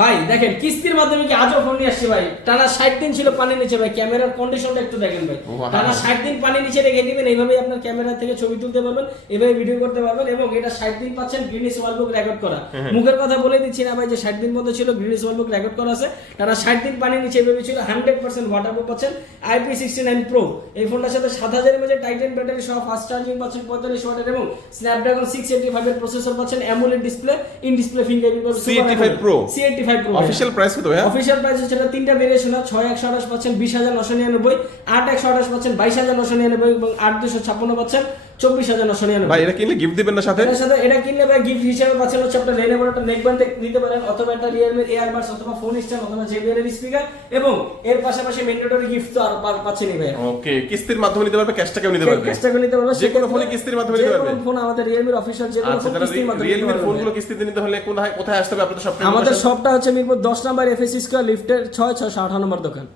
ভাই দেখেন কিস্তির মাধ্যমে কি আজও ফোন নিয়ে আসছে ভাই, টানা 60 দিন ছিল পানি নিচে ভাই, ক্যামেরার কন্ডিশনটা একটু দেখেন ভাই, টানা 60 দিন পানি নিচে রেখে দিবেন, এইভাবেই আপনার ক্যামেরা থেকে ছবি তুলতে পারবেন, এইভাবে ভিডিও করতে পারবেন, এবং এটা 60 দিন পাচ্ছেন গিনেস ওয়ার্ল্ড বুক রেকর্ড করা। মুখের কথা বলে দিচ্ছি না ভাই যে 60 দিন মধ্যে ছিল, গিনেস ওয়ার্ল্ড বুক রেকর্ড করা আছে, টানা 60 দিন পানি নিচে এইভাবে ছিল, 100% ওয়াটারপ্রুফ পাচ্ছেন, IP69 Pro। এই ফোনটার সাথে 7000 mAh টাইটান ব্যাটারি সহ ফাস্ট চার্জিং পাচ্ছেন 45 ওয়াটের, এবং স্ন্যাপড্রাগন 685 এর প্রসেসর পাচ্ছেন, AMOLED display, in display fingerprint C85 Pro C85 Pro official price কত ভাই? অফিশিয়াল প্রাইস হচ্ছে তিনটা ভেরিয়েশন আছে, 6128 পাচ্ছেন 20999, 8128 পাচ্ছেন 22999, এবং 8256 পাচ্ছেন 24999। ভাই এটা কিনলে গিফট দিবেন না সাথে? এর সাথে এটা কিনলে ভাই গিফট হিসেবে পাচ্ছেন হচ্ছে আপনার Lenovo একটা নেক ব্যান্ড দিতে পারেন, অথবা একটা Realme Earbuds, অথবা ফোন স্ট্যান্ড, অথবা JBL এর স্পিকার, এবং এর পাশাপাশি ম্যান্ডেটরি গিফট তো আর পাচ্ছেনই ভাই। ওকে, কিস্তির মাধ্যমে নিতে পারবে, ক্যাশ টাকাও নিতে পারবে? ক্যাশ টাকা নিতে পারবে, যে কোনো ফোনে কিস্তির মাধ্যমে নিতে পারবে? যে কোনো ফোন আমাদের Realme এর অফিশিয়াল যে কোনো ফোন কিস্তির মাধ্যমে নিতে রিয়েলমি পারবে। ফোনগুলো কিস্তিতে নিতে হলে কোথায় আসতে হবে আপনাদের শপে? আমাদের শপটা হচ্ছে মিরপুর 10 নম্বর FS স্কয়ার লিফটের 6 658 নম্বর দোকান।